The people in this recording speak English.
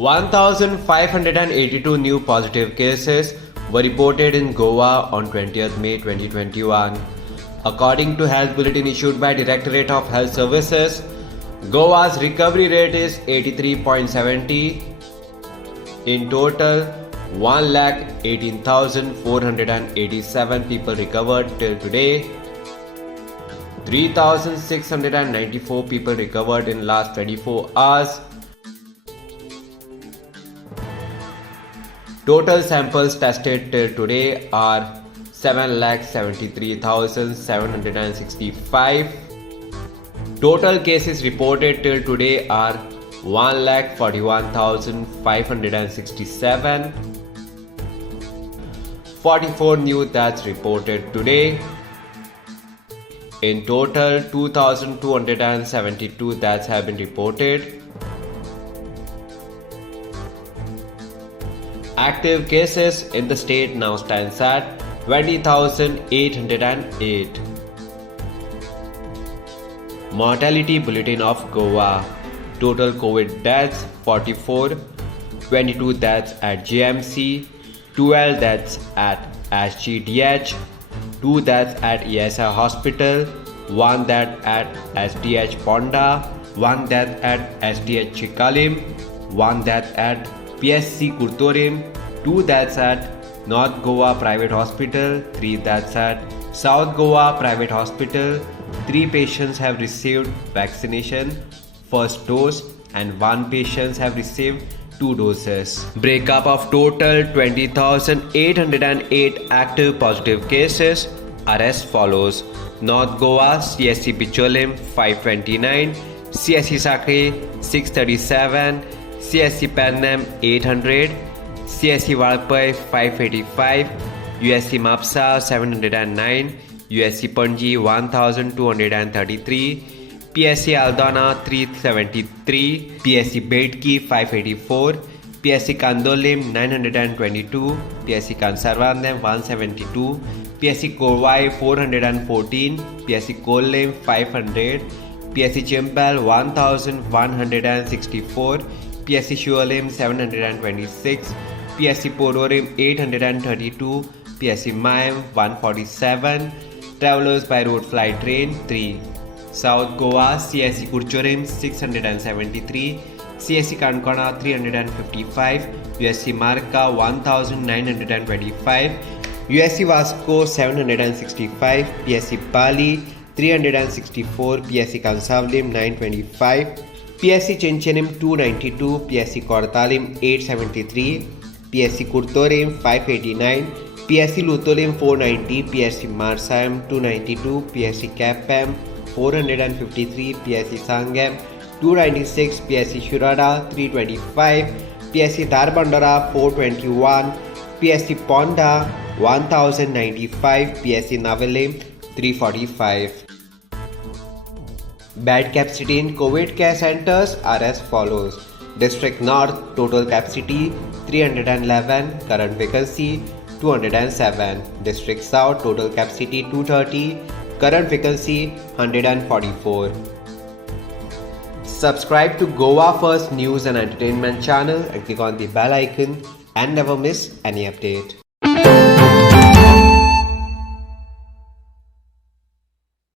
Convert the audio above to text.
1,582 new positive cases were reported in Goa on 20th May 2021. According to Health Bulletin issued by Directorate of Health Services, Goa's recovery rate is 83.70. In total, 1,18,487 people recovered till today. 3,694 people recovered in last 24 hours. Total samples tested till today are 7,73,765. Total cases reported till today are 1,41,567. 44 new deaths reported today. In total, 2,272 deaths have been reported. Active cases in the state now stands at 20,808. Mortality Bulletin of Goa. Total COVID deaths 44, 22 deaths at GMC, 12 deaths at SGDH, 2 deaths at ESI Hospital, 1 death at SDH Ponda, 1 death at SDH Chikalim, 1 death at PSC Kurtorim, 2 deaths at North Goa Private Hospital, 3 deaths at South Goa Private Hospital. 3 patients have received vaccination first dose and 1 patient have received 2 doses. Breakup of total 20,808 active positive cases are as follows. North Goa CSC Bicholim 529, CSC Sakri 637, CSC Pannam 800, CSC Valpai 585, USC Mapsa 709, USC Panji 1233, PSC Aldana 373, PSC Bedki 584, PSC Kandolim 922, PSC Kansarvandam 172, PSC Korwai 414, PSC Kolim 500, PSC Chimpal 1164, PSC Shualim 726, PSC Podorim 832, PSC Mayam 147, Travelers by road flight train 3. South Goa CSC Kurchorim 673, CSC Kankana 355, USC Marka 1925, USC Vasco 765, PSC Pali 364, PSC Kansavlim 925, PSC Chinchanim 292, PSC Kortalim 873, PSC Kurtorim 589, PSC Lutolim 490, PSC Marsam 292, PSC Kapam 453, PSC Sangam 296, PSC Shurada 325, PSC Darbandara 421, PSC Ponda 1095, PSC Navalim 345. Bed capacity in COVID care centers are as follows. District North total capacity 311, current vacancy 207. District South total capacity 230, current vacancy 144. Subscribe to Goa First News and Entertainment channel and click on the bell icon and never miss any update.